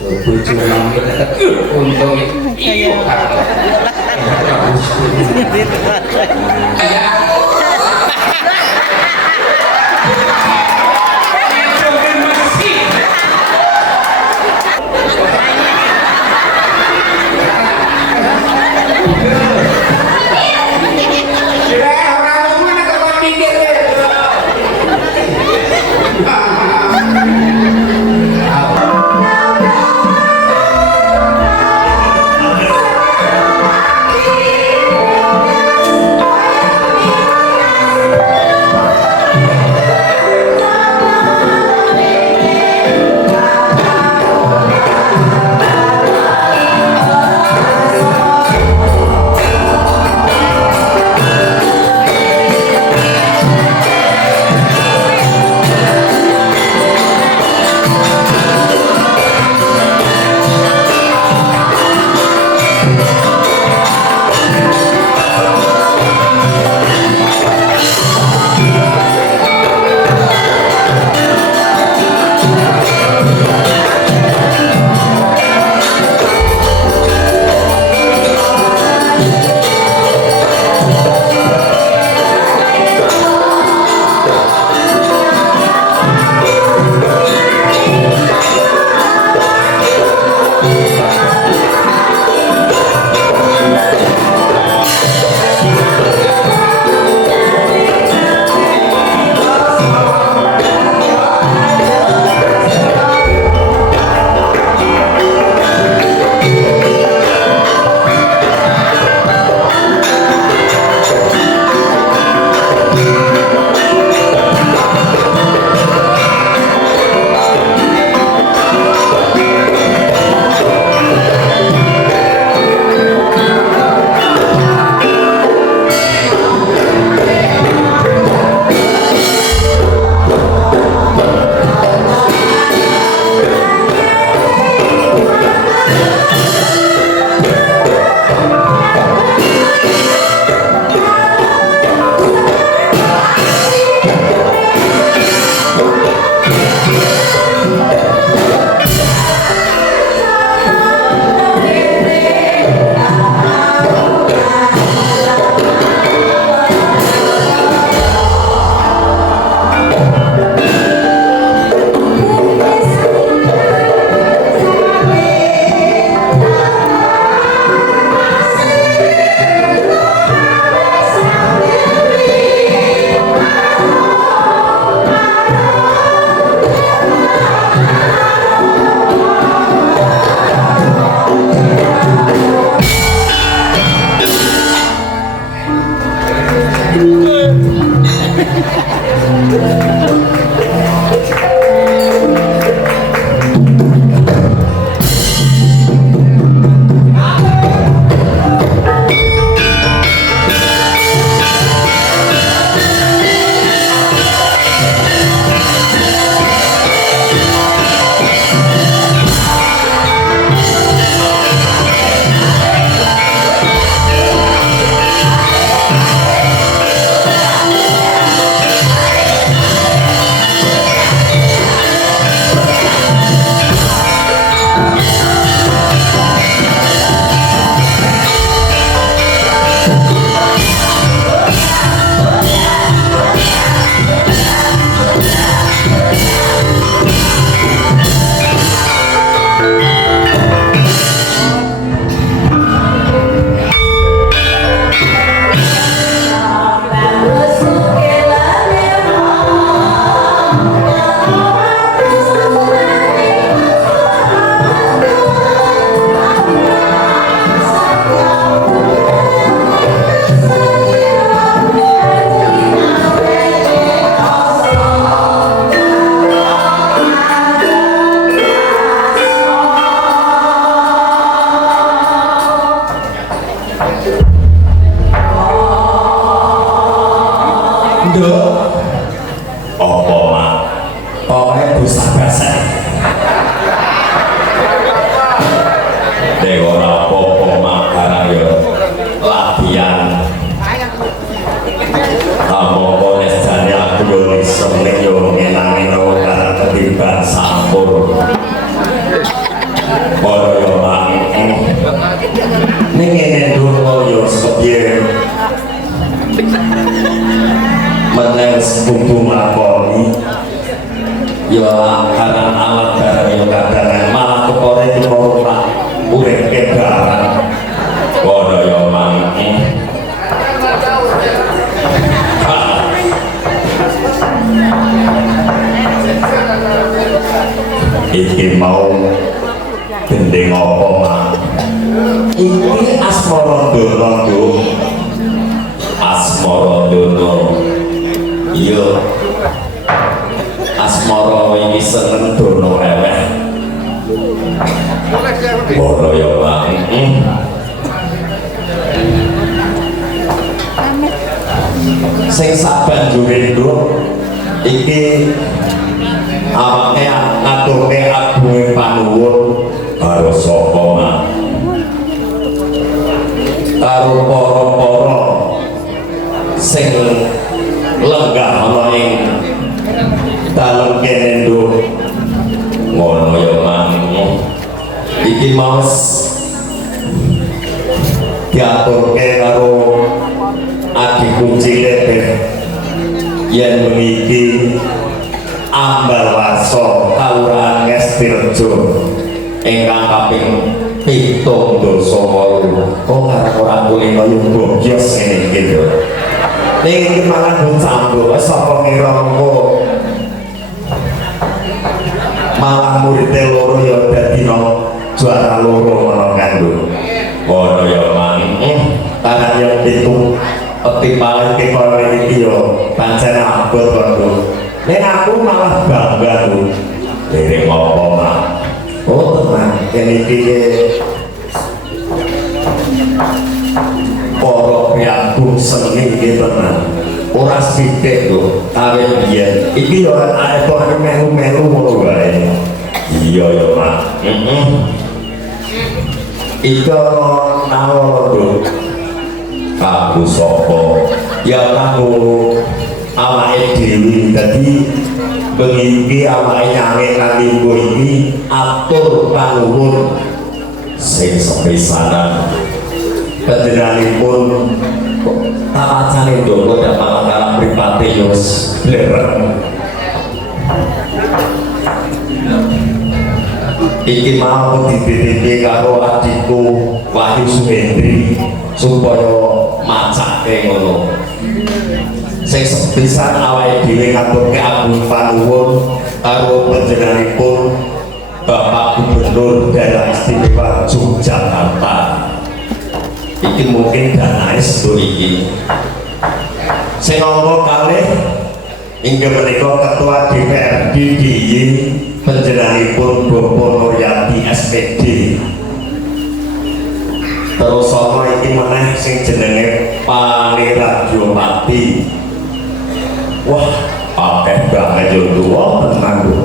bojo mami untung iya padha yo mak ning ngene donga yo sepiye meneng sepupu lakoni yo akaran alat barang yo kadangan malah kepore keporo pak urip kebaran padha yo mak iki mau gendeng apa mak iki asmara dono Nduk asmara dono iya asmara iki seneng dono eleh padha ya mak sing sabanjure Nduk iki awake ngaturke agung panuwun karo sapa mak karo para-para sing lenggah ana ing dalem kene Nduk ngono ya mak iki mau diaturke karo adikku cilik yen meniki ambal waso Kelurahan Ngestirejo ingkang kaping 7 dosa 8 kok ora kulino yung bogyos ngene iki lho ning iki malah bocambo sapa ngira engko malah murid loro ya dadi juara loro ngono kan lho ngono ya man tangan yang pitu ketimbang ke kono iki yo pancen abot kok nek aku malah bangga lho dereng apa mak oh tenan kene iki para priyagung seni iki tenan ora sithik lho awet biyen iki yo arep kok melu-melu ngono wae iya ya mak iko nawa lho aku sapa ya aku awake dhewe dadi bengi iki awake nyange nang linggo iki atur panuwun sing sepisanan panjenenganipun tawacane ndonga dapat malah pripate yo blereng iki mau dititipi karo adikku Wahyu Suhendri supaya macake ngono sing sepisan awake dhewe ngaturke agung panuwun karo panjenenganipun Bapak Gubernur Daerah Istimewa Yogyakarta iki mungkin danae sedo iki sing ngomong kalih inggih menika Ketua DPRD DIY panjenenganipun Bapak Nuryati SPD terus ana iki meneh sing jenenge Pangeran Jomati wah akeh banget yo tuwa tenan lho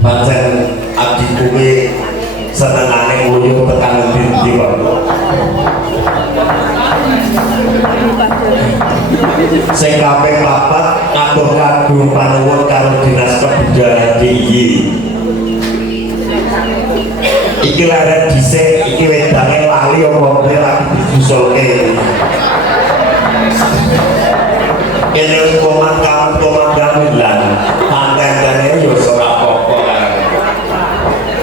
pancen adikku kuwi senengane nguyuh tekan ndi kok sing kaping 4 ngatur kagum panuwun karo Dinas Kebudayaan DIY iki lare dhisik iki wedange lali apa lagi disusulke kene komandan lan panten-tene yo ora apa-apa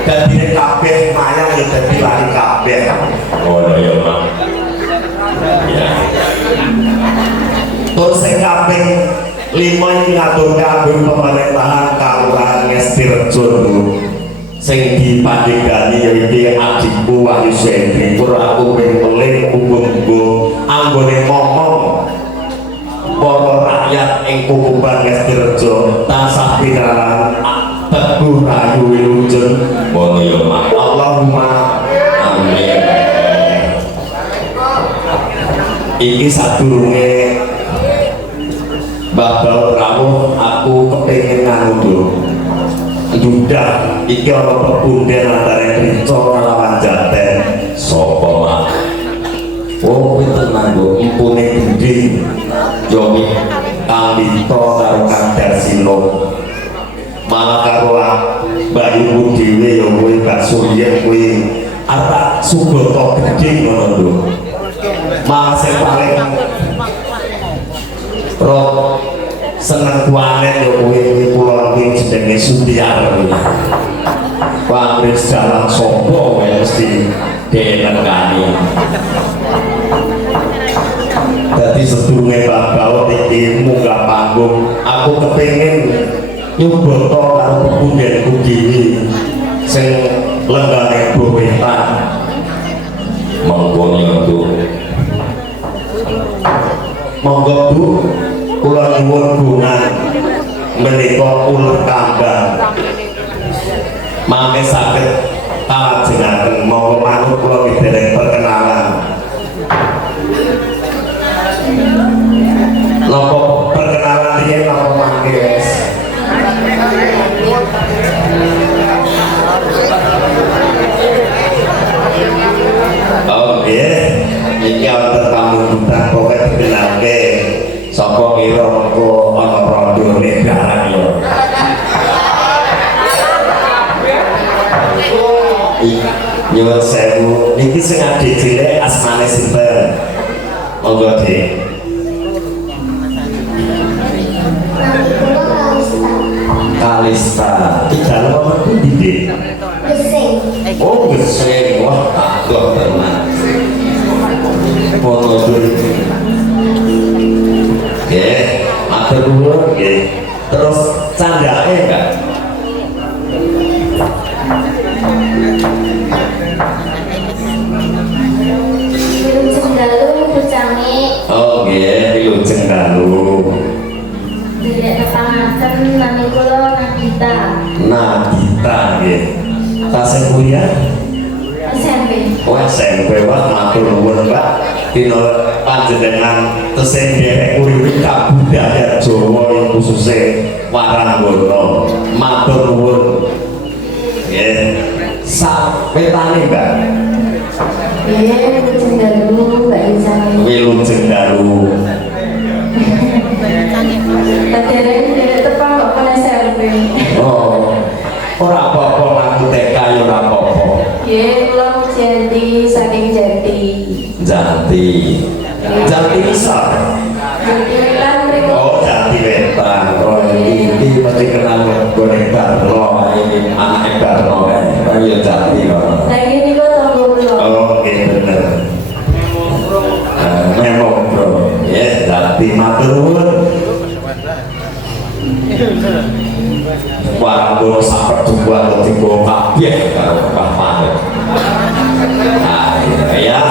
dadi kabeh mayang yo dadi lali kabeh ngono ya Mang ya terus sing kaping 5 iki ngatur kagum pemerintahan Kelurahan Ngestirejo sing dipandhegani ya iki adikku Wahyu Suhendri ora aku ping melih muga-muga anggone ngomong para rakyat ing Kukuban Ngestirejo tansah pinaran teguh rayu wilujeng ngono ya Mak Allahumma amin iki sadurunge Mbah rawuh aku kepengin nganu dudah iki ana pepunden antara Rico lawan Jaten sapa Mak oh kuwi tenan lho impune gending yo Kang Dito karo Kang Darsino malah karo bayiku dhewe yo kuwi gak suyen kuwi arep Subrata gedhe ngono lho. Malah sing paling seneng kuanet yo kuwi kula iki jenenge Sutiar. Pamrih dalam sopo mesti denengani. Dadi sedurunge Bapak iki munggah panggung, aku kepengin nyoba karo pepundhenku dhewe sing lenggane Bowetan. Monggo nyoba. Monggo Bu, kula nyuwun bungan menika uler kambang. Mangke saged kalajengaken monggo manut kula dereng perkenalan. Napa perkenalan riyen napa mangke wis? Oh nggih, iki wonten tamu bintang pokoke dikenalke. Sapa kira mengko ana randone barang ya. Nyuwun sewu, niki sing adik cilik asmane sinten? Monggo Dik. Kalista. Iki dalem apa pundi Dik? Gesing. Oh, gesing. Wah, adoh tenan. Foto dulu. Nggih, matur nuwun nggih. Terus candake enggak? Wilujeng dalu pucange. Oh nggih, wilujeng dalu. Direk nepangaken nami kula Nagita. Nagita nggih. Tasih kuliah? SMP. Oh SMP Pak, matur nuwun Pak. Dina panjenengan tesih nderek uripe kabudayaan Jawa khususé Waranggana. Matur nuwun. Nggih. Sapetane Mbak. Wilujeng dalu Mbak Isani. Wilujeng dalu. Derek tepang kok kena SMP. Oh. Ora apa-apa ngaku TK ya ora apa-apa. Nggih, kula Jati saking Jati. Jati. Jati bisa. Jati Wetan mriku. Oh, Jati Wetan. Oh, ini mesti kenal goreng Darno. Ini anaknya Darno kan. Oh, iya Jati kok. Lagi niku tanggo kula. Oh, iya bener. Memang bro. Ya, Jati matur nuwun. Waranggana sampe dua atau tiga kabeh karo Mbah Padet. Nah, ya.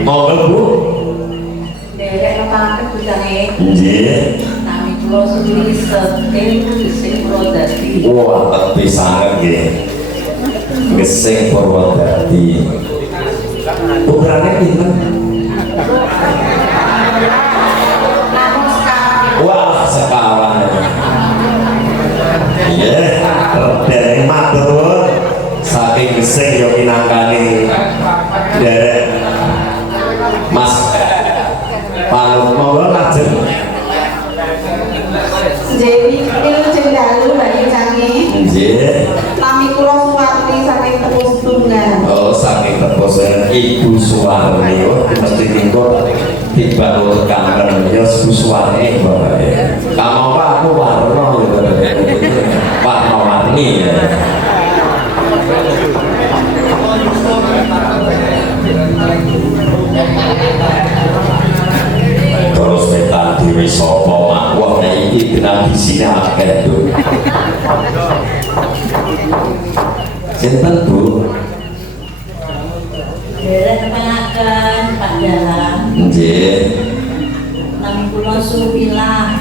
Monggo Bu. Derek nepangaken pucange Nggih. nami kula Suli Setin Gesing Purwodadi. Wah, pisanget nggih. Gesing Purwodadi. Putrane pinten? Namun sekarang Wah, sekawan. Iya, dereng matur saking Gesing yo pinangkani derek Mas Palu monggo lajeng. Dewi Wilujeng dalu Mbak Icange Nggih. nami kula Suwarti saking Tepus Tunggal. Oh, saking tepos Ibu Suwarni. Oh, mesti tinggal tiba kangen ya Ibu Suwarni bae. Kamu apa aku warna warna-warni ya. Terus metan diri sopo mak wah iki kenal di sini akeh tuh. Sinten Bu? Derek nepangaken Pandalang Nggih. nami kula Supila.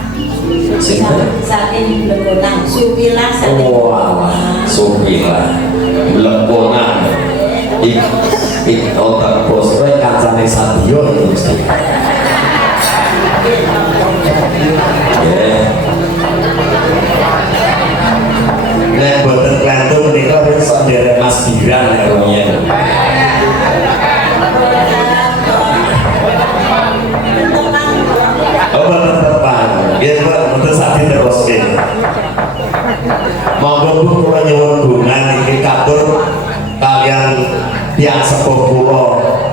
Sinten? Saking Legonang Supila saking Wah, Supila. Leponan. Ik otak bos kowe kancane Sadio iki mesti. Nggih. Nek boten klantung menika wis derek Mas Giran ya rumiyin. Oh, boten tepan. Nggih, Pak, boten sakit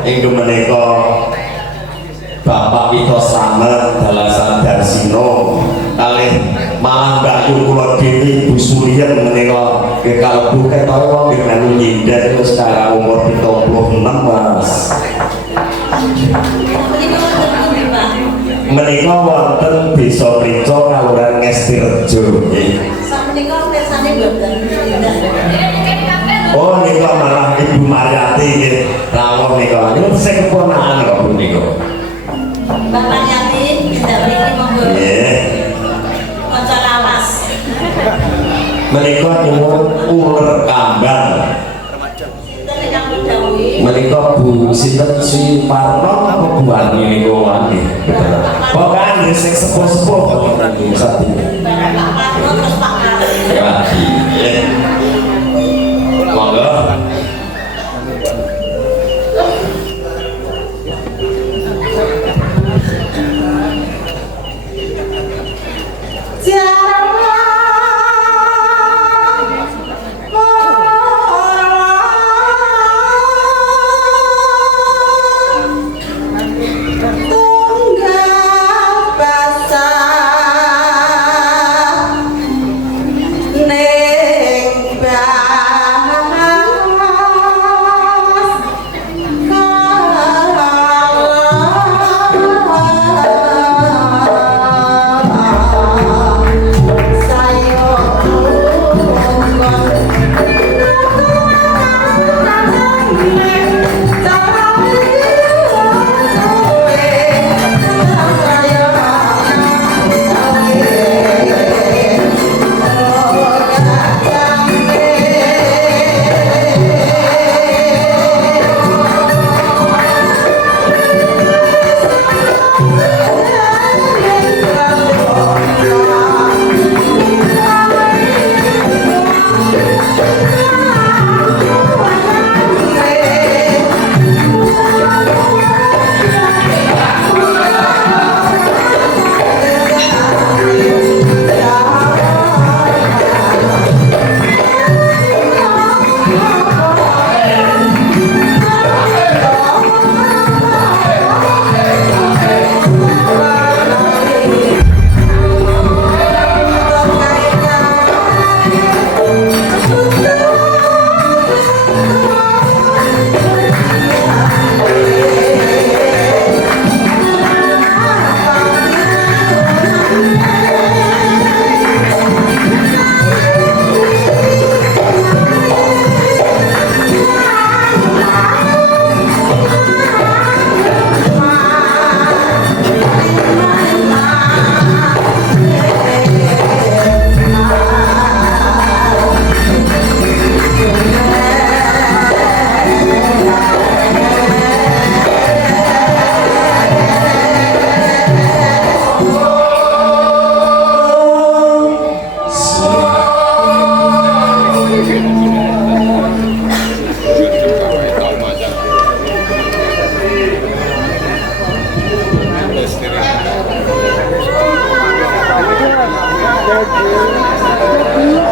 ingkang menika Bapak Wito Slamet Dalasan Darsino kalih Malang Bayu kula dhewe Ibu Suryen menika nggih kalebu ketoke wong nggih melu nyindet secara umur 76 Mas. Menika wonten Desa Prico Kalurahan Ngestirejo nggih. Samenika pirsane mboten. Oh nika malah Ibu Mariati nggih rawuh nika. Niku sing keponakan kok Bu nika. Bapak Yati tidak mriki monggo. Nggih. Kanca lawas. Menika nyuwun uler kambang. Sinten ingkang didhawuhi? Menika Bu sinten Si Parno apa Bu Ani niku wani. Kok kan sing sepuh-sepuh satu. Pak Parno terus Pak Kari. Monggo.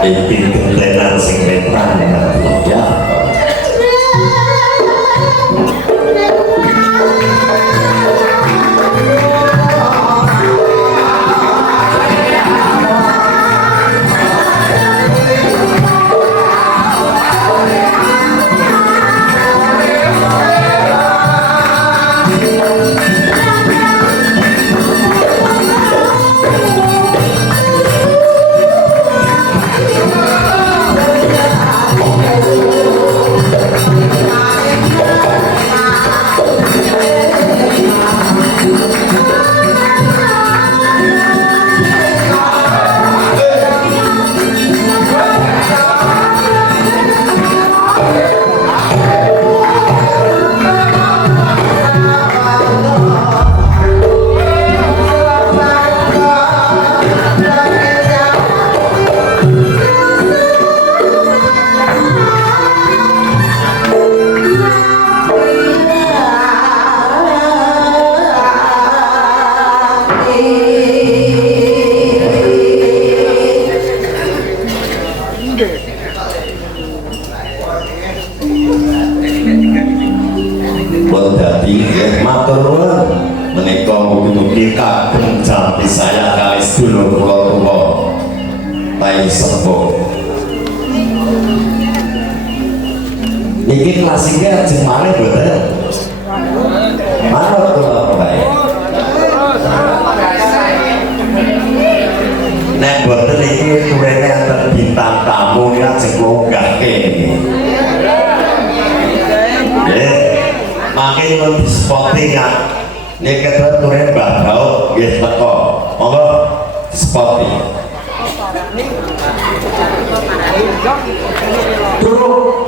Iki gentenan sing metran ya. Inggih matur nuwun menika mugi-mugi kagem jampi saya kali sedulur kula tuwa tai sepuh. Niki klasiknya ajeng malih boten? Manut kula bae. Nek boten iki turene antar bintang tamu iki ajeng longgahke. Makin men spotting kan. Nek kedua turene Mbah Daud nggih teko. Monggo spotting. Turun.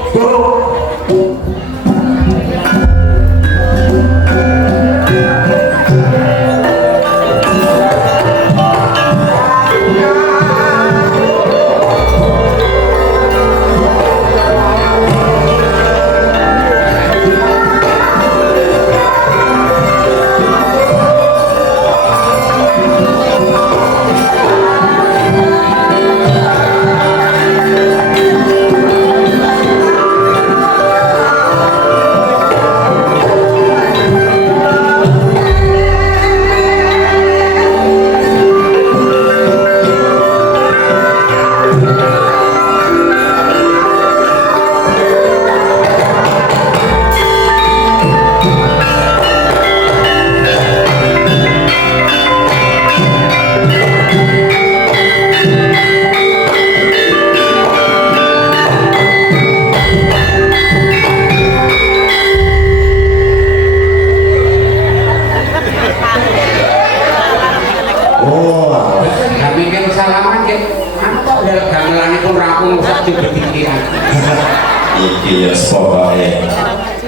Iki ya pokoke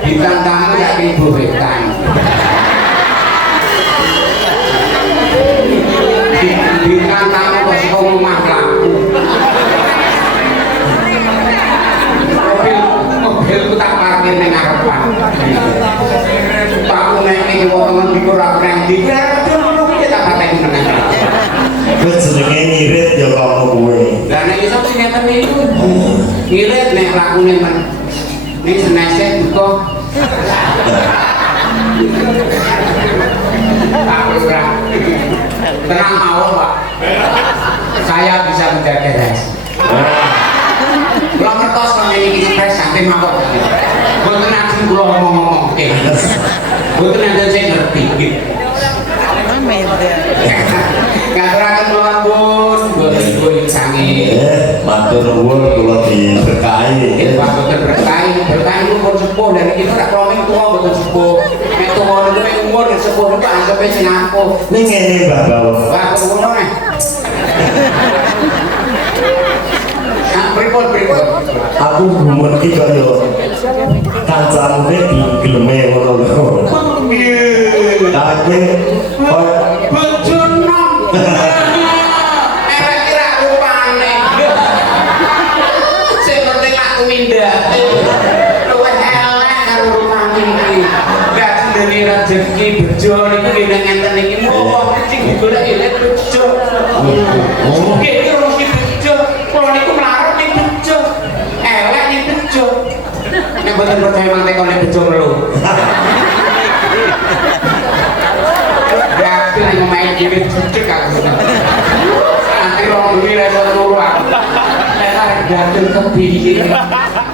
bintang tamu yakin buwetan. Bintang tamu kok sing omah laku. Mobilku tak parkir ning ngarepan. Pak nek iki wong iki ora keren dikira ngono kuwi tak pateni meneh. wis jenenge ngirit ya kok kuwe. Lah nek iso ngeten niku. Ngirit nek lakune men. Ini senese buka. Tenang awal Pak. Saya bisa menjaga rahasia. Kalau ngertos kalau ini stres sampai mabok. Boten ajeng kula ngomong-ngomong. Boten ada saya ngerti. Ngaturaken kula pun boten sange. Matur nuwun kula diberkahi. Boten berkahi itu pun sepuh dari kita tak kromeng tua boten sepuh. Nek tuwa niku mek umur sepuh niku anggap sing ampuh. Ning ngene Mbah Bawo. Wah, kok ngono nek. Pripun. Aku gumun iki kaya kancane digeleme ngono lho. Aku bojo nom. Elek kira rupane. Sing penting aku mindhake. Luwih elek karo rupane iki. Gak dene rezeki bejo niku nek ngenten iki wong sing golek elek bejo. Nggih iki mesti bejo. Kula niku mlarep ning bejo. Elek ning bejo. Nek boten percaya mangke kok ning bejo lho. Aku yang main gini cek aku nanti orang beli rasa keluar gatel kepiye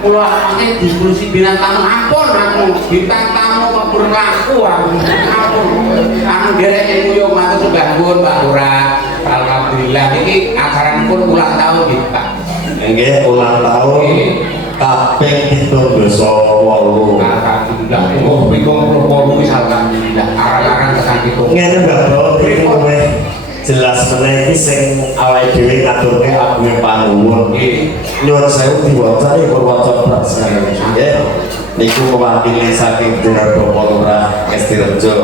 pulau anaknya diskusi bintang tamu ampun aku bintang tamu kok berlaku aku ampun anu derek yang nguyok mata sebanggun Pak Lurah. Alhamdulillah ini acara pun ulang tahun gitu Pak. nggih ulang tahun kaping 78. Alhamdulillah oh bingung kalau misalkan tidak arah-arah tekan itu Ngene Mbak Bro, iki kowe jelas meneh iki sing awake dhewe ngaturke agunge panuwun. Nyuwun sewu diwaca iki waca prasarane. Nggih. Niku mewakili saking Dulur Bapak Lurah Ngestirejo.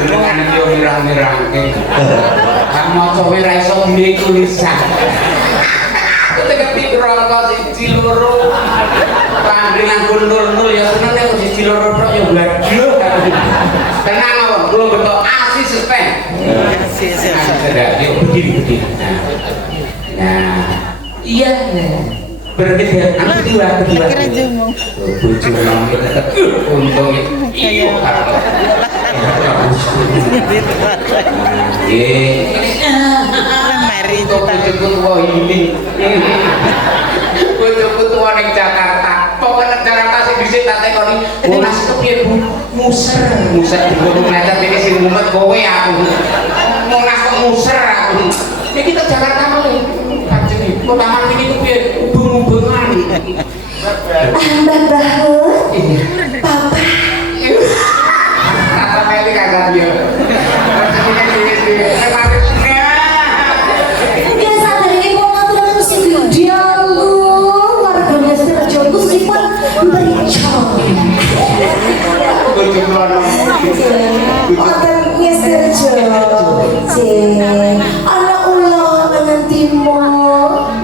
Dengan yo mirang-mirangke. Kan maca ora iso dhewe tulisan. Ketika rokok siji loro pangringan gundul-gundul ya seneng nek siji loro tok ya bladyo tenang awak belum betul asisten berdiri nah iya berbeda kedua Kira jumong. bojo namanya untung iya Mari itu bojoku tua ini bojoku tua ning Jakarta pokoknya Jakarta sing dhisik tak tekoni Monas itu piye Bu muser di gunung meter ini sing mumet kowe aku Monas kok muser aku iki ke Jakarta malih kanjeng kok taman iki ku piye ubung-ubungan Mbak Bahut, Papa. kata meli kagak dia Biasa dari ibu ngatur mesti dialog warganya Sidoarjo meskipun bericau. bojo kula Oten Sidoarjo, anak ulo dengan timur.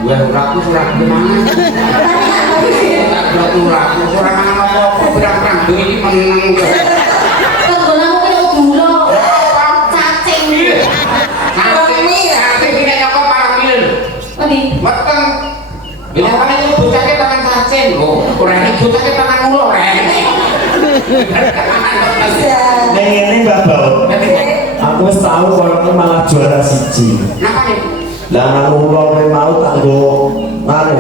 ya uraku surah kemangan tak berat uraku surah mangan apa-apa berang-berang iki meneng Kegolamu kaya gula, cacing. Nanti kita nyokot malah mil Tadi, weteng bila kan itu bocahnya tangan cacing loh orang ini bocahnya tangan ulo Neng ini Mbak Bau, aku wis tahu kalau malah juara siji. kenapa nih? Lah nang ulo mau tanggo nganu.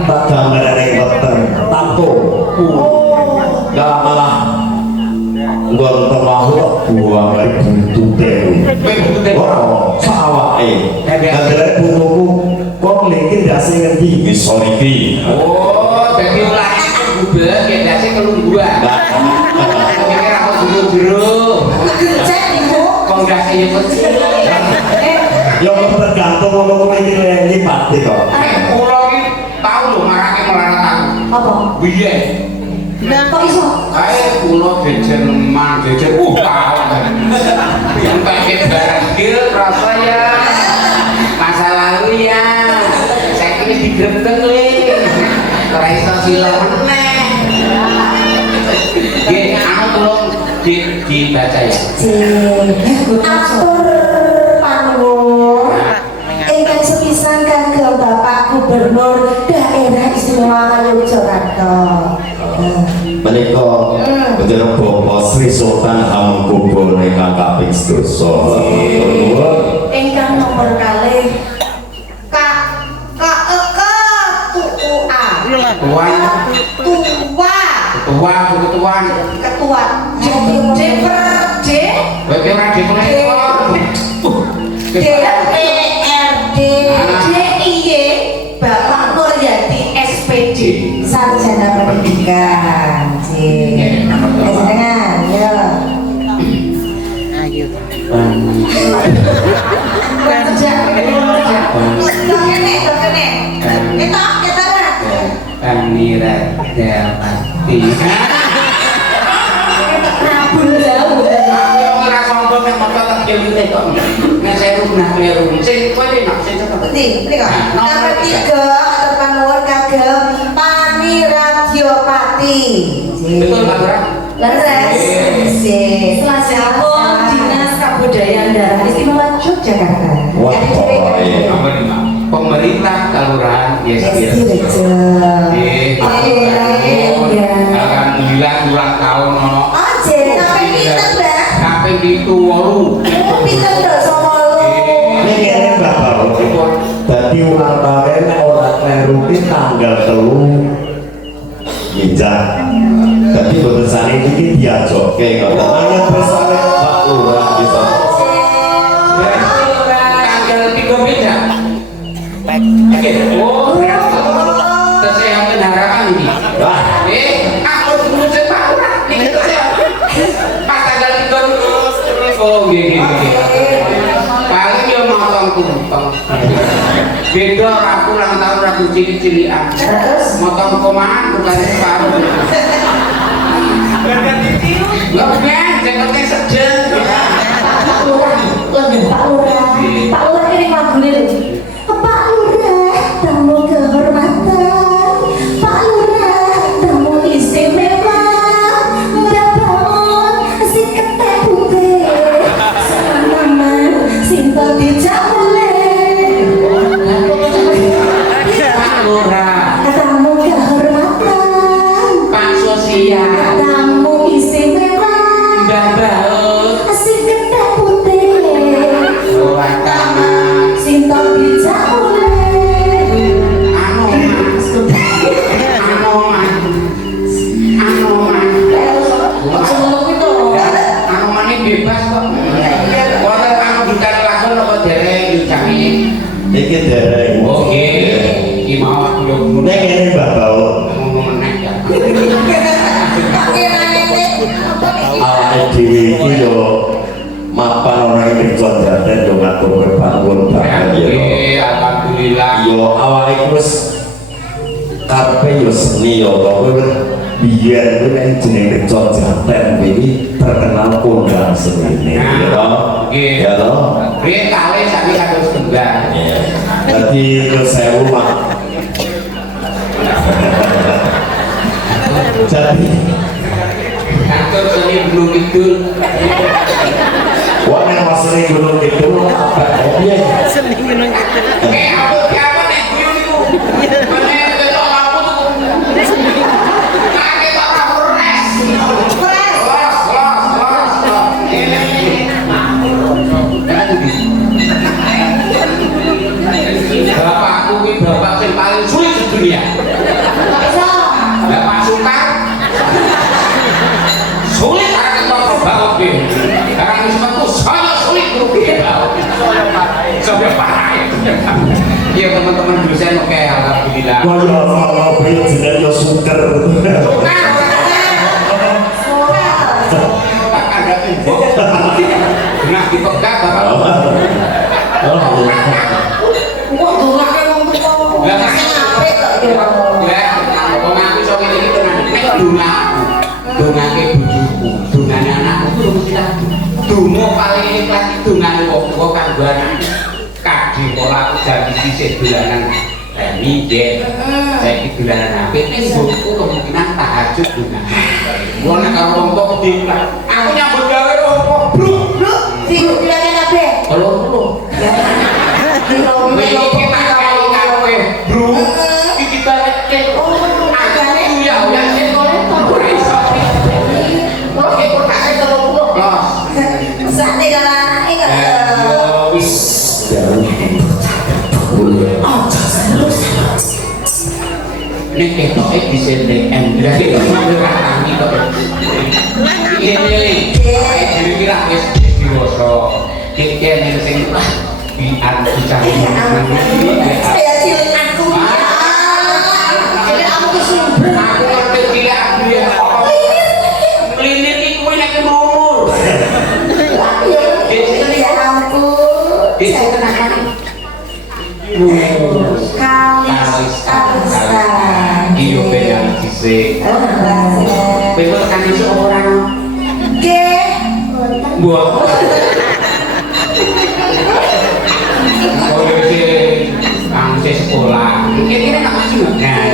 Tak gambarane weteng, tato. Lah malah nggon temahu buang dari buntute. Oh, sawake. Kadare butuku kok lagi dasi ngendi ngisor iki. Oh jadi ulangnya itu gubel kayak dasi kelungguan ini rambut juru-juru cek ibu. kok dasinya kecil Ya tergantung ngono kuwi iki lipat kok. ulo ini tau lho marake melarat aku Apa? biye Kok iso? kayak ulo jejen man jejen tau yang pakai barang gil rasa ya masa lalu ya saya kini digrebek nih ora iso sila meneh nggih anu tolong dibaca ya Atur panuwun ingkang sepisan kagem Bapak Gubernur Daerah Istimewa Yogyakarta. Menika Bener Bapak Sri Sultan Hamengkubuwono ingkang kaping 7. Ingkang nomor kalih KEK tuan ketuaan Ketua DPRD bagi orang di DPRD DIY Bapak Nuryati SPD Sarjana Pendidikan. Jangan ya. Ayo. Kerja. Kita Pamirat Dapati nabung jauh. ora sombong nek moto tak jeli kok nek saya rumah kleru sing kowe nak sing cepet Penting, nomor 3 atur panuwun kagem Pani Radyopati. betul Pak Lurah Leres. Selanjutnya Dinas Kebudayaan Daerah Istimewa Yogyakarta. Wah, pokoknya. nomor 5 pemerintah kelurahan Yes, alhamdulillah ulang tahun ono Aja, sampai pinter dah. kaping 7 Pinter dah sama lu. Ini kene Mbak Bau. Dadi ulang tahun nek ora kleru ki tanggal 3 Hijjah. Dadi boten sane iki diajokke ngoten. Nanging bersane Pak Lurah bisa. tanggal 3 beda oke oh kesehatan harapan ini Wah, aku dulu cepat ini pas tanggal 3 oh gini paling ya motong-motong beda aku ulang tahun aku cili-cilian motong komaan bukan separuh nggak bukan jengkotnya sedang Pak Lurah, Pak Lurah ini lagunya lho. Pak Lurah, tamu kehormatan. Pak Lurah, tamu istimewa. Mbak Baun, si ketek putih. Teman-teman, simpel dijamule. bebas kok. Wonten panggitan lakon apa dereng yujange? Iki dereng. Oke. Iki mau yo Nek ngene Mbak Bao. ngomong meneh ya. Awake dhewe iki yo mapan ora ing Jaten yo ngatur kebangun banget ya. Alhamdulillah. Yo awake wis karepe yo seni yo kowe biyen kuwi nek jenenge Jaten iki terkenal kondang seni ya. Nggih. Ya to. Riyen kalih sakit kados tunggal. Iya. Dadi terus 1000 mak. Jadi Kantor seni Gunung Kidul. wong nek masane gunung itu apa? Piye? Aku siapa nek guyu niku? Meneh delok lampu tuh. Kake kok ora fresh. Bapakku kuwi bapak sing paling sulit di dunia. Bapak Sultan. Sulit karena ketemu banget dia. Karena sebabku saya sulit dia. Saya parah. Iya teman-teman dosen oke alhamdulillah. Kaya Allah beli jeneng yo suker. Ada info. Nah dipegang bapak. Wah, dongake wong tuwa. Lah Sing apik kok ya. lah, wong aku iso ngene iki tenan. Nek dongaku, dongake bojoku, dongane anakku kudu mesti aku. Donga paling ikhlas iki dongane wong tuwa kanggo anak. Kadhe pola aku jadi sisih dolanan remi nggih. Saiki dolanan apik ning mbokku kemungkinan tahajud dongane. Gua nek karo wong tuwa gede aku nyambut gawe opo, Bro? Bro, dibilangin kabeh. Tolong. Iki tak kawin kabeh, Bro. Iki balik agane ya ya sing kolektor ora iso. Oke, kok tak ketemu los. Sakne karo anake kok. Yo wis. Nek ketoke disendek endra iki ora tangi kok. Ini kira-kira wis dewasa. Kene sing biar dicari. Saya cilik aku. Cilik aku kesumber. Aku ngerti gila dia. Klinik iki kuwi nek umur. Ya ampun. Saya tenakan. Kalis. Iyo benar dhisik. Betul kan iso ora. Nggih. Buat. Oh iki kamu sekolah. Kira-kira tak masih nah.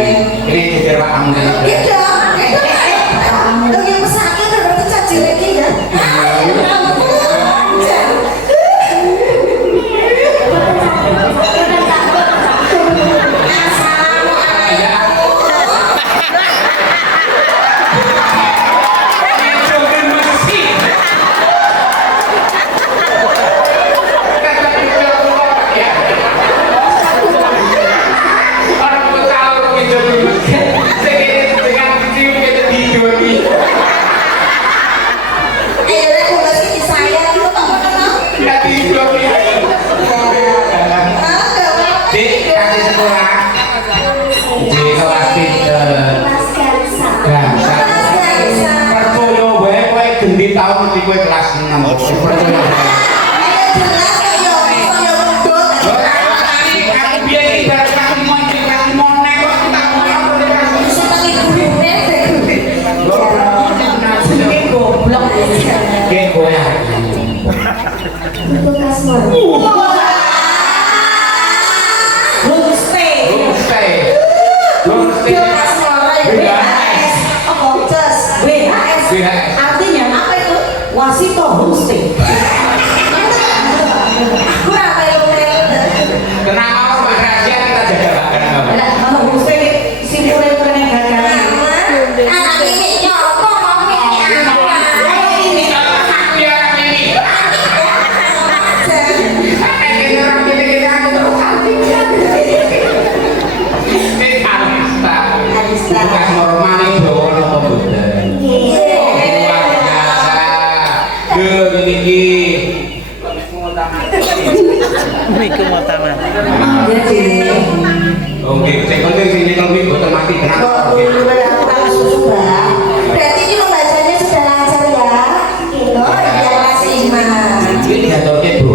Ini jejer Pak kamu. Gitu. Itu yang pesakit berarti caci lagi ya. tahun di gue kelas 6 artinya apa itu? Wasito homestay. Aku apa yang kenapa apa rahasia kita jaga Pak? Kenapa? kalau homestay simpulnya keren gagaran. Anak ini nyokong ngomongnya apa? Aku ya ini. Miku mau tamat. Jadi, Oke, sing penting sing nyekel kuwi boten mati kok kenapa? dulu kurang susu Bang. Berarti ini membacanya sudah lancar ya? Gitu, ya masih Mas. Iki diaturke, Bu.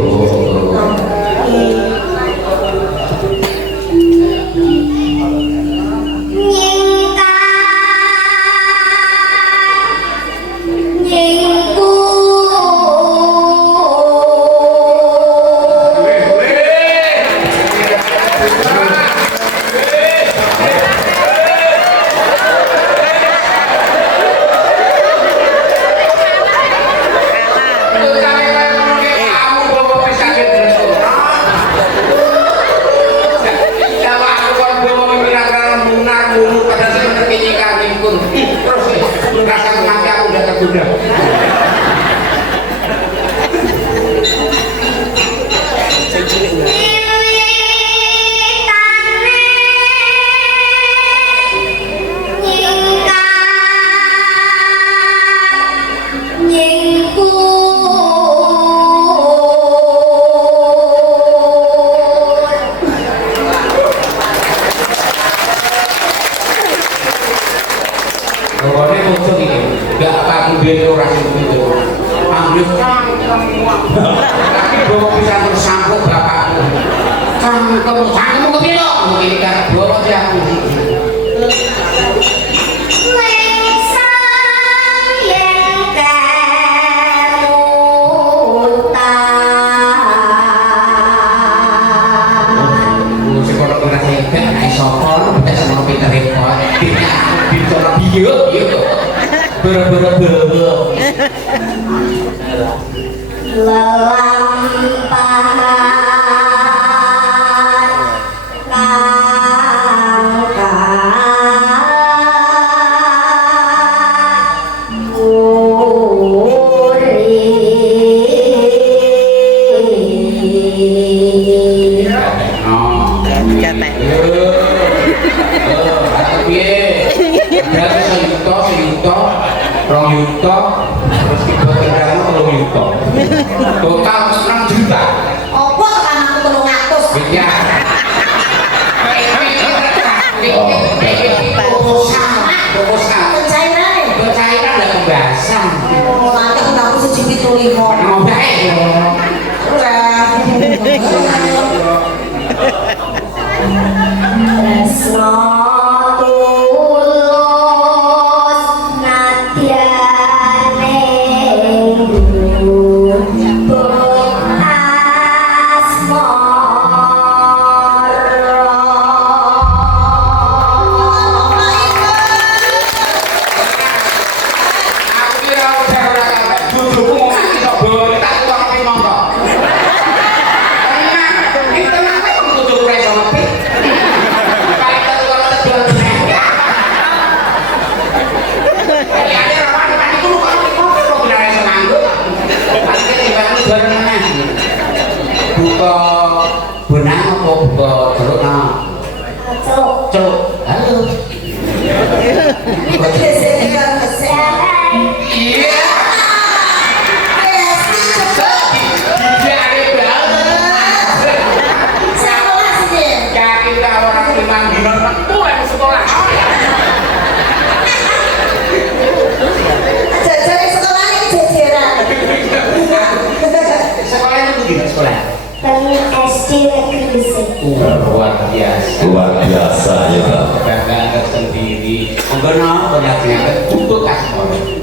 Luar biasa ya Pak. Banggaan tersendiri. Mengenal penyakit untuk kasih orang.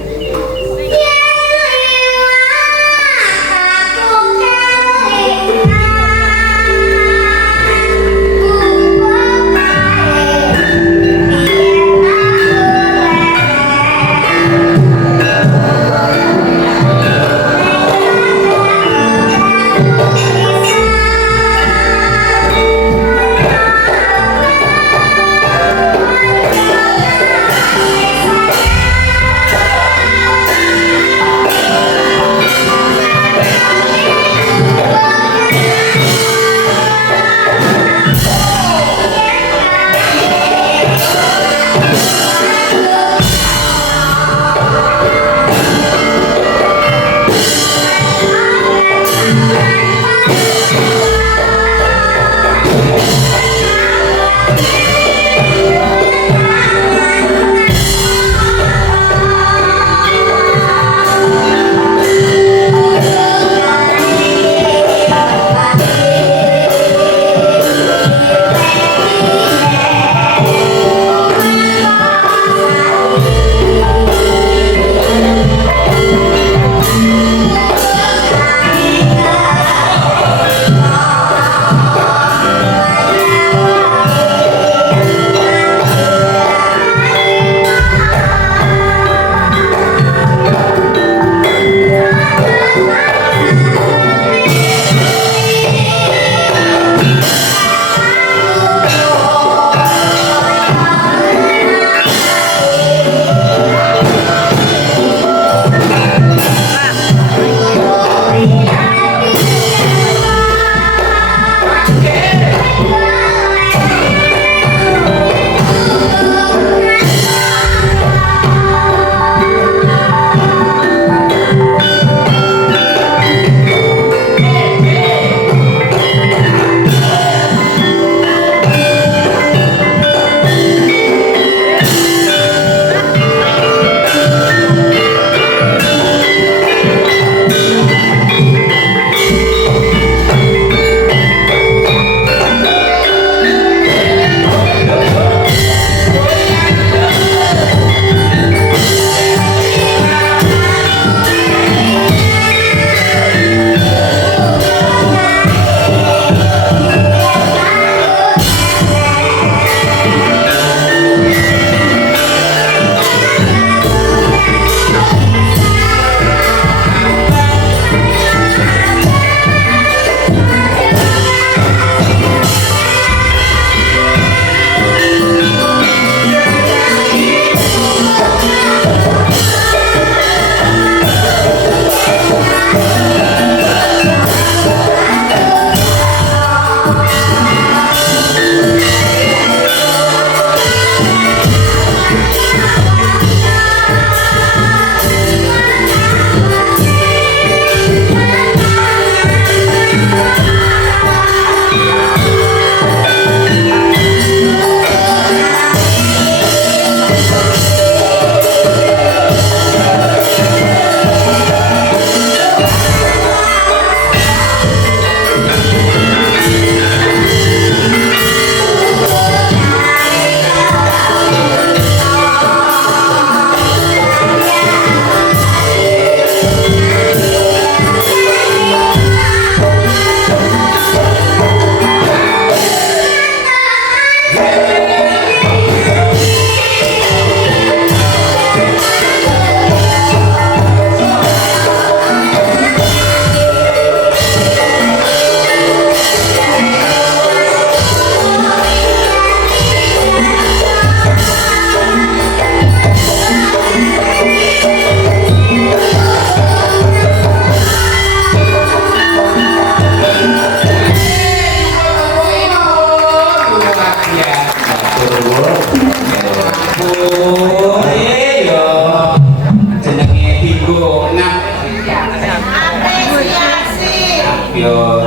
Yo.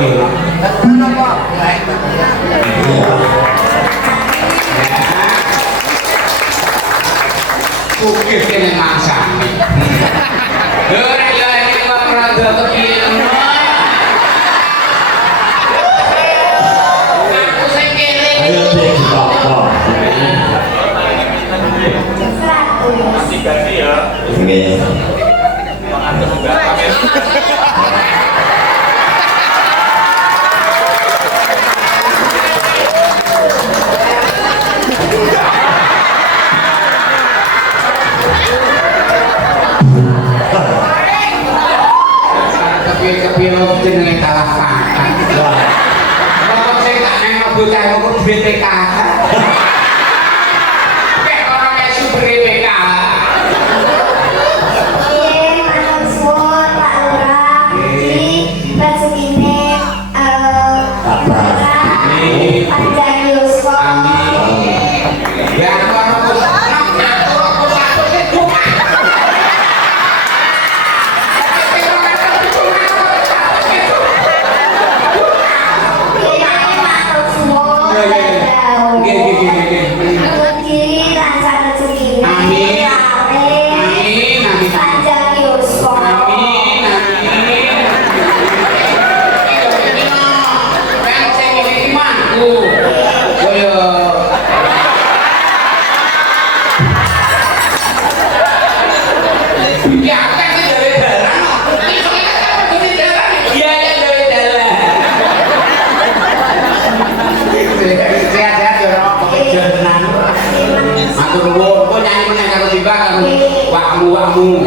Iya. Oke, kene mangsane. Ora ya iki kok rada kepiye temen. Aku sing kene. Ayo cek apa? Nggih. Kepiye jenenge kalah pangkat. Kok sing tak nengok bocah kok BPK. Kayak orang yang super BPK. Ya kalau wakmu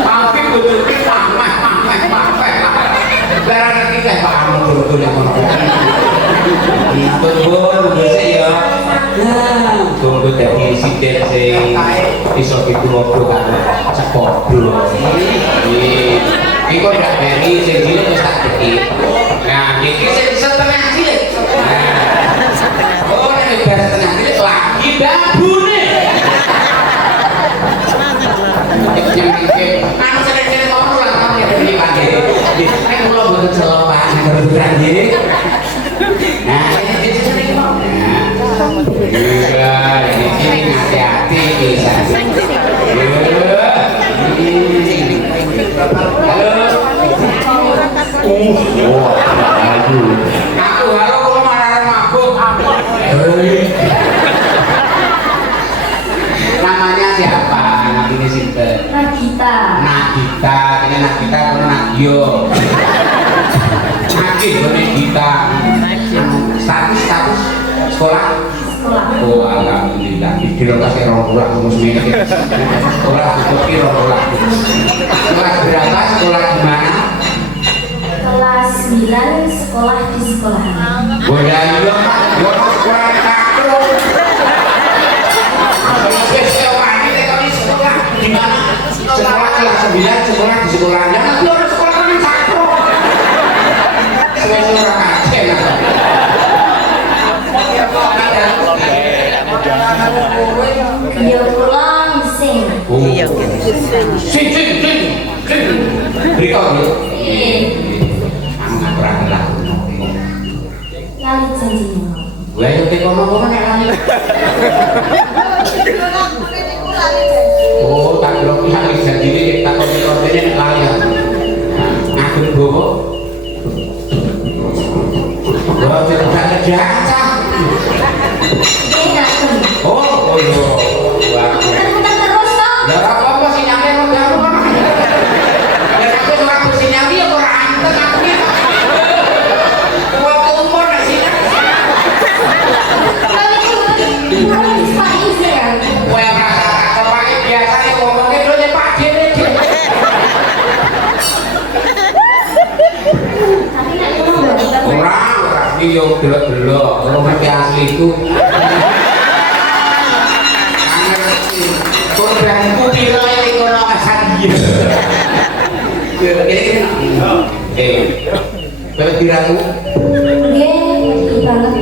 tapi betul kita barang kita wakmu betul yang ngono betul bisa ya tunggu dadi sidet sing iso ditulodo karo sepot dulu iki kok ndak beri sing cilik wis tak dikit nah iki sing setengah cilik oh nek bar setengah cilik lagi dabune anu sering-sering ngono lah kok iki pake nek kula mboten celopak berbulan nggih nah iki sering ngono iya ini hati-hati bisa halo halo kok marah mabuk namanya siapa anak ini sinten Nagita ini Nagita atau Nagio Nagih ini Gita status sekolah oh alhamdulillah dikira kasih rongkulah rumus ini sekolah seperti rongkulah kelas berapa sekolah di mana kelas 9 sekolah di sekolahan boleh aja gue sekolah di kakro sekolah di mana sekolah kelas 9 sekolah di sekolahnya nanti orang sekolah di kakro sekolah kacen dia pulang sing Iya, sing berikut aku ngatur lah lali janjinya gue yang kono-kono nek lali oh tak kira ki lali janjine tak kontene nek lali ngatur bobo gua tidak kerja oh iya putar terus toh ya apa-apa sinyalnya roda rumah ya aku waktu sinyalnya ya orang anten aku ya waktu umur gak sinyal harus pakai ya gue yang merasa kepake biasanya ngomongnya dulu ya Pak Dene tapi nek kamu enggak orang ini yang delok-delok kalau mati asli itu korbanku piro yang ikono asan dia ini berapa diramu nggih banget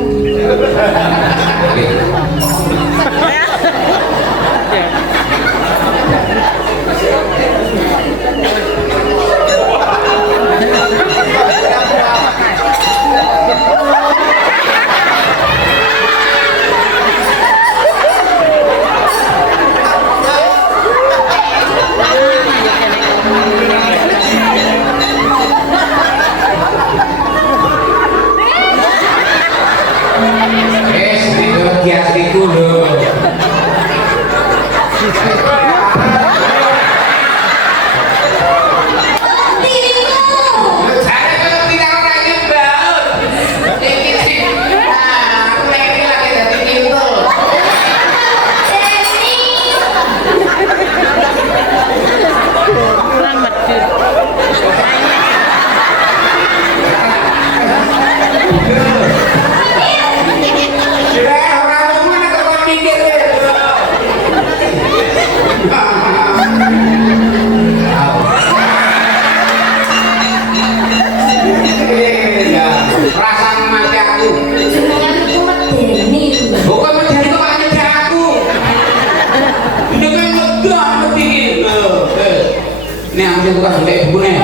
Ini aku yang bukan kayak ibu nih.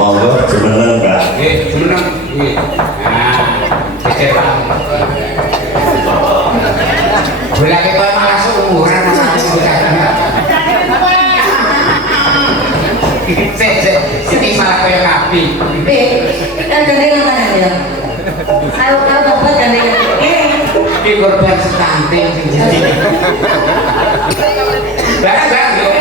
Monggo jemeneng Mbak. Jemeneng. Nah, cecep. Boleh kowe malah seumuran sini malah kayak kapi. Kan gandengan mana ya? Kalau dapat gandengan. Ini korban stunting sing jadi. Barang yo.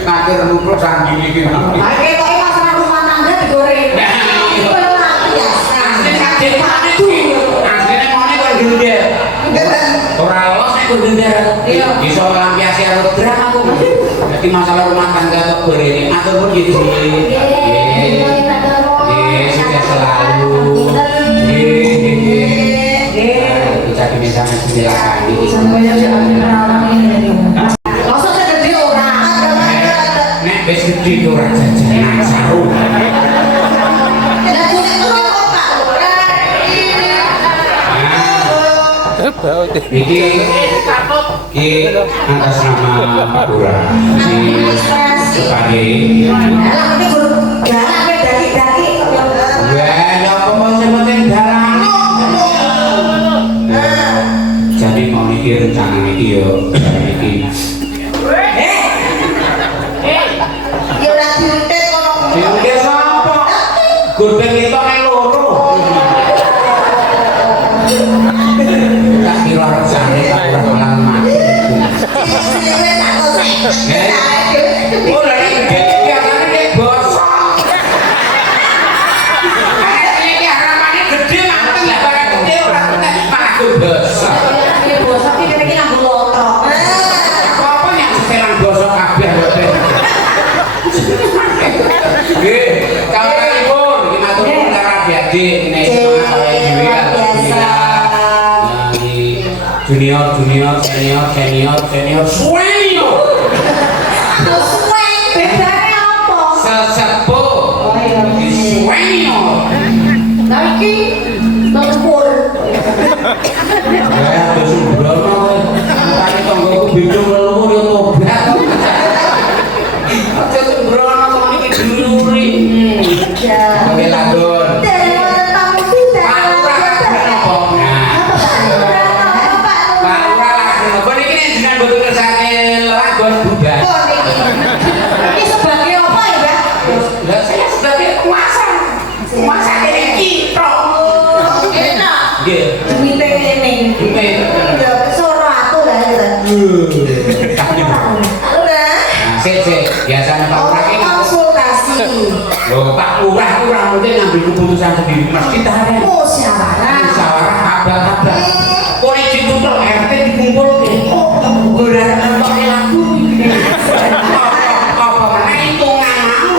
Nanti rembuk sambil gini. Pakai kok masalah rumah tangga digoreng. Kalau biasa. Aslinya maunya kok gede. Orang los nek gede. Bisa melampiasi drama aku. Jadi masalah rumah tangga kok goreng. Atur pun gitu. Sudah selalu. Bisa diminta silakan. Sampai orang ini. Wis gede ora jajanan sarung. Iki atas nama Pak Lurah sebagai jadi mau mikir rencana iki yo iki. Diundi sapa? Gudeng itu nek loro. Tak kira rencane tak ora malah mati. Ora iki biasane nek bosok. Iki haramane gede manten lah barang gede ora malah bosok. Bosok iki kene iki nang lotok. Apa yang sepelang bosok kabeh. Nggih, kawanipun iki matur nuwun karo adik-adik nek sampeyan dhewe junior, senior, senior. Bedane apa? Sesepuh. Senior. Lah iki tempur. Ya, terus Loh, Pak Lurah ora mungkin ngambil keputusan sendiri, mesti ada musyawarah. musyawarah abang-abang. Kok izin tutur RT dikumpulke. Ora nonton lagu. Apa meneh hitungan mau.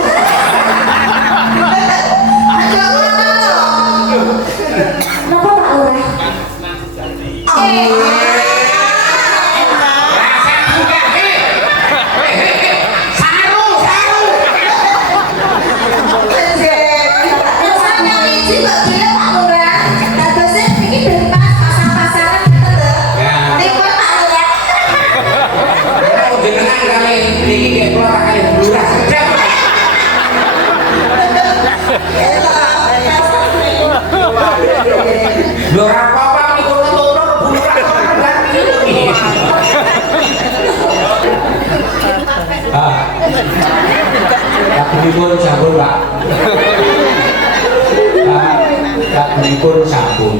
Aja ngono. Napa Pak Lurah? Rasanya miji kok gila Pak Lurah. Dadosnya iki ben pas pasang-pasangan gitu lho. Ya. Ribut Pak Lurah. Jenengan kali niki nggih kula tak kali Lurah. Lho ora apa-apa niku turun Lurah kan iki. Tak beripun sabun Pak. Tak beripun sabun.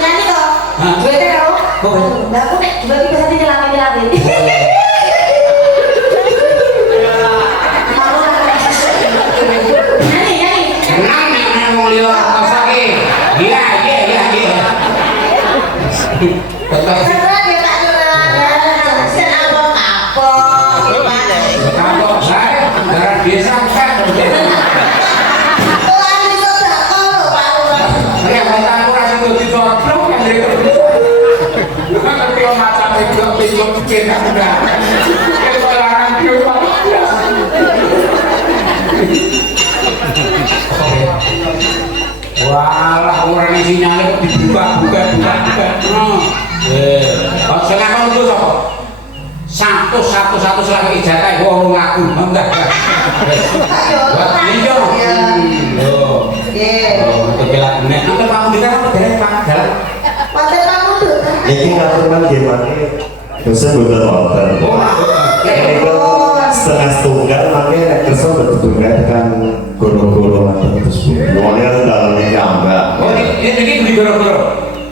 Nyanyi kok. Hah? Gue tahu. Kok itu? Lah aku nek bagi bisa dinyelami-nyelami. Malu lah. Nyanyi, nyanyi. Senang nek mau liwat kosake. Iya. Tetap Keren ya Pak Lurah. Sen abang-abang. Gimana? kapok saya darah desa kan. Tuhan bisa dakol lho Pak Lurah. Ya kita ora sing dadi coplok kan dari itu. Kan kalau macam itu pinjol kita udah. Kita larang dia Pak. Walah orang ini sinyalnya kok dibuka. Kalau silakan itu apa? Satu selagi ijazah wong ngaku enggak. Buat video. Loh. Untuk bela nek itu Pak Mundhir apa derek Pak dalam. Wonten Pak Mundhir. Niki ngaturkan gimana dosen boten wonten. Ini kan setengah setunggal makanya nek kersa bertunggal kan goro-goro atau terus pokoknya dalam ini enggak. Oh ini beli goro-goro.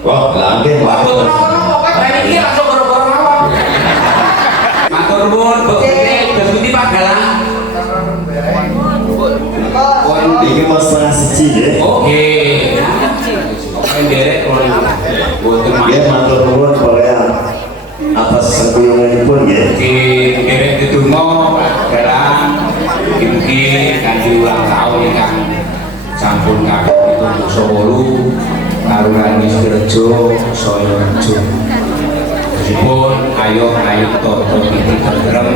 Wah, langke Wah, Pak. betul apa dari ini langsung goro-goro mawon. Matur nuwun, Bu. Terus pundi Pak Galang? Ini mau setengah siji ya. Oke. Derek kalau boten Ya matur nuwun pokoknya atas sekuyunganipun ya. di derek ditunggu Pak Galang. Mugi-mugi kanthi ulang tahun ingkang sampun kaping 78 Karunan Srejo saya rejo. Meskipun ayo toto titi tergerem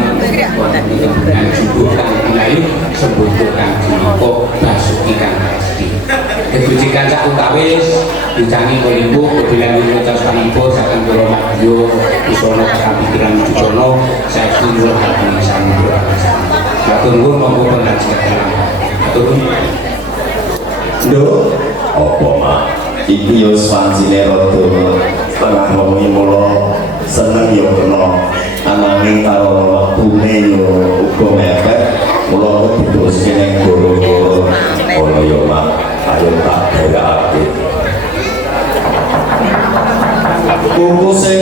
wonten kebunan jubuh kang dinayu sembutuh kang dinoko basuki kang resti. Kebucikan sak utawis dicangi kolimbuh kebilang winocos panimpo saking kula madya isono kapikiran jujono saestu nuwun harmoni samudra. Matur nuwun monggo panjenengan. Matur nuwun. Duh, apa mak? Iki yo swancine rada setengah wengi mulo seneng yo kena ananging karo wektune yo uga mepet mulo diteruske ning goro-goro ono yo mak ayo tak berakake kuku sing